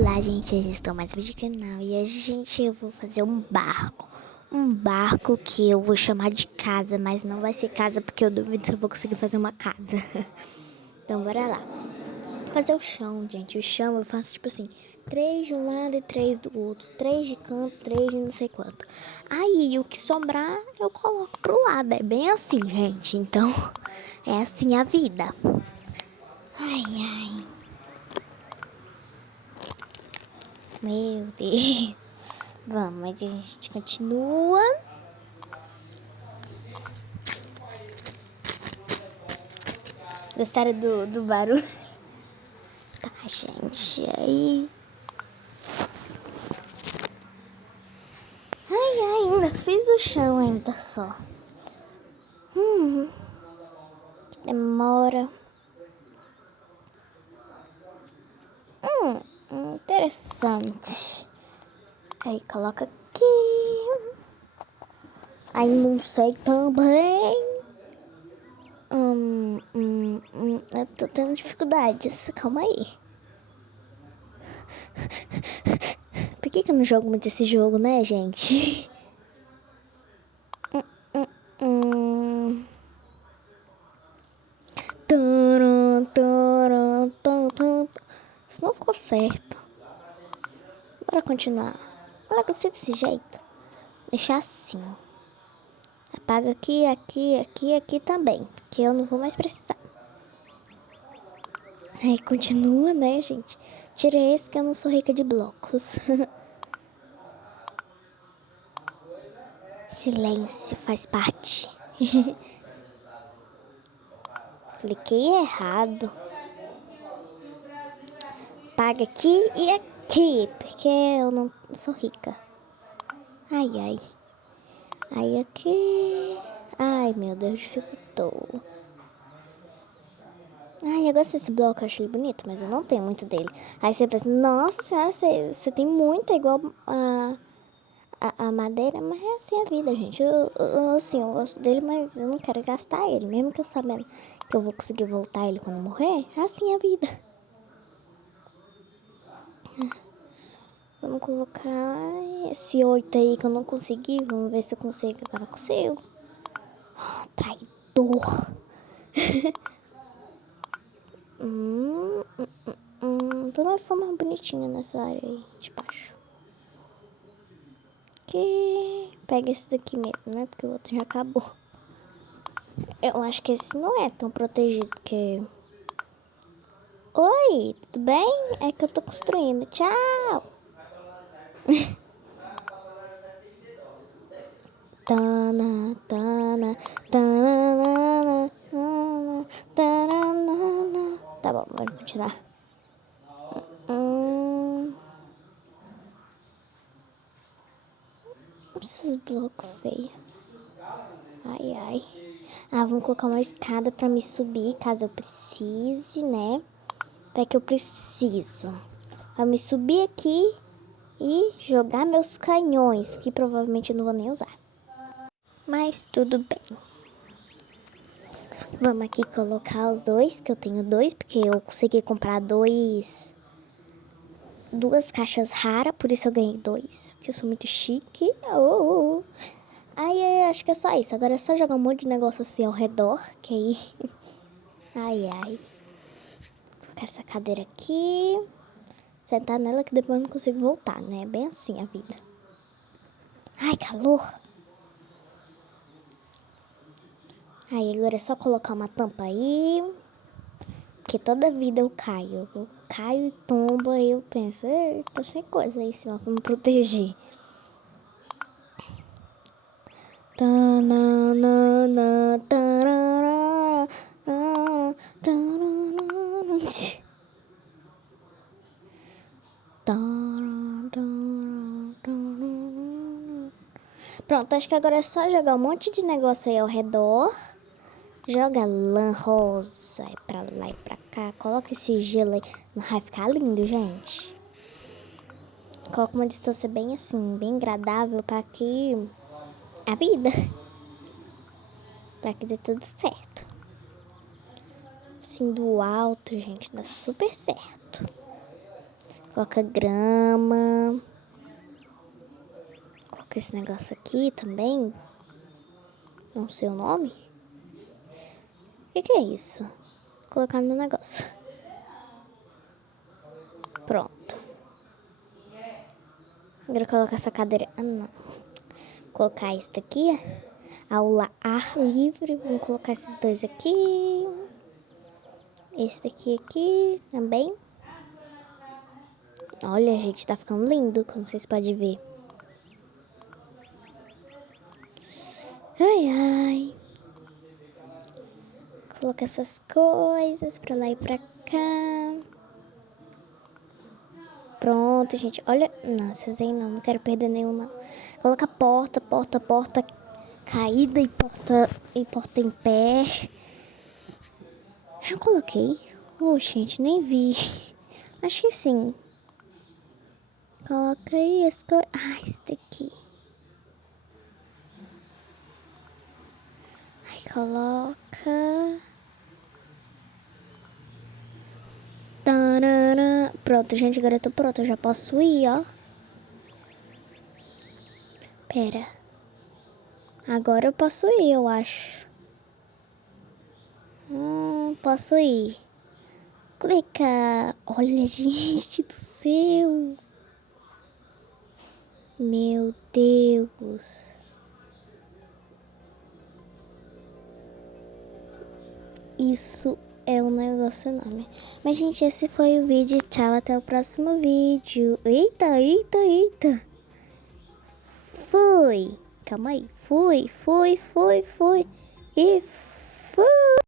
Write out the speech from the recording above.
Olá, gente, hoje estou mais um vídeo do canal e hoje, gente, eu vou fazer um barco. Um barco que eu vou chamar de casa, mas não vai ser casa porque eu duvido se eu vou conseguir fazer uma casa. Então, bora lá. Fazer o chão, gente. O chão eu faço tipo assim, 3 de um lado e 3 do outro. 3 de canto, 3 de não sei quanto. Aí, o que sobrar, eu coloco pro lado. É bem assim, gente. Então, é assim a vida. Ai, ai. Meu Deus. Vamos, a gente continua. Gostaram do barulho? Tá, gente, aí... Ai, ainda fiz o chão ainda só. Demora. Interessante. Aí coloca aqui. Aí não sei também. Eu tô tendo dificuldades. Calma aí. Por que eu não jogo muito esse jogo, né, gente? Taran, taran, tan, tan. Isso não ficou certo. Bora continuar. Olha, gostei desse jeito. Deixar assim. Apaga aqui, aqui, aqui, aqui também. Que eu não vou mais precisar. Aí continua, né, gente? Tira esse que eu não sou rica de blocos. Silêncio faz parte. Cliquei errado. Apaga aqui e aqui. Porque eu não sou rica. Ai, ai. Aí aqui... Ai, meu Deus, dificultou. Ai, eu gosto desse bloco, eu acho ele bonito, mas eu não tenho muito dele. Aí você pensa, nossa senhora, você tem muito, é igual a madeira, mas é assim a vida, gente. Assim, eu gosto dele, mas eu não quero gastar ele. Mesmo que eu sabendo que eu vou conseguir voltar ele quando eu morrer, é assim a vida. Vamos colocar esse 8 aí que eu não consegui. Vamos ver se eu consigo. Agora eu consigo. Oh, traidor. Então vai ficar mais bonitinho nessa área aí de baixo. Que pega esse daqui mesmo, né? Porque o outro já acabou. Eu acho que esse não é tão protegido, porque... Oi, tudo bem? É que eu tô construindo. Tchau! Tana, tana, tana, tana. Tá bom, vamos continuar. Esses blocos feios. Ai, ai. Ah, vamos colocar uma escada pra me subir, caso eu precise, né? Até que eu preciso. Vou me subir aqui e jogar meus canhões, que provavelmente eu não vou nem usar. Mas tudo bem. Vamos aqui colocar os dois, que eu tenho dois, porque eu consegui comprar duas caixas raras, por isso eu ganhei dois. Porque eu sou muito chique. Aí acho que é só isso. Agora é só jogar um monte de negócio assim ao redor, que aí... Ai, ai. Vou colocar essa cadeira aqui. Sentar nela que depois eu não consigo voltar, né? É bem assim a vida. Ai, calor. Aí agora é só colocar uma tampa aí. Porque toda vida eu caio. Eu caio e tombo, aí eu penso, eita, sem coisa aí em cima pra me proteger. Tanana, tarara, tarara, tarara. Pronto, acho que agora é só jogar um monte de negócio aí ao redor. Joga lã rosa pra lá e pra cá. Coloca esse gelo aí. Não vai ficar lindo, gente. Coloca uma distância bem assim, bem agradável pra que... A vida. Pra que dê tudo certo. Assim, do alto, gente, dá super certo. Coloca grama. Coloca esse negócio aqui também. Não sei o nome. O que é isso? Vou colocar no negócio. Pronto. Agora colocar essa cadeira. Ah, não. Vou colocar isso daqui. Aula ar livre. Vamos colocar esses dois aqui. Esse daqui aqui também. Olha, gente, tá ficando lindo, como vocês podem ver. Ai, ai. Coloca essas coisas pra lá e pra cá. Pronto, gente. Olha. Não, vocês aí não quero perder nenhum, não. Coloca porta caída e porta em pé. Eu coloquei. Oh, gente, nem vi. Acho que sim. Coloca aí as coisas. Ah, esse daqui. Aí coloca. Tarará. Pronto, gente, agora eu tô pronta. Eu já posso ir, ó. Pera. Agora eu posso ir, eu acho. Posso ir. Clica. Olha, gente do céu. Meu Deus. Isso é um negócio enorme. Mas, gente, esse foi o vídeo. Tchau, até o próximo vídeo. Eita, eita, eita. Fui. Calma aí. Fui. E fui.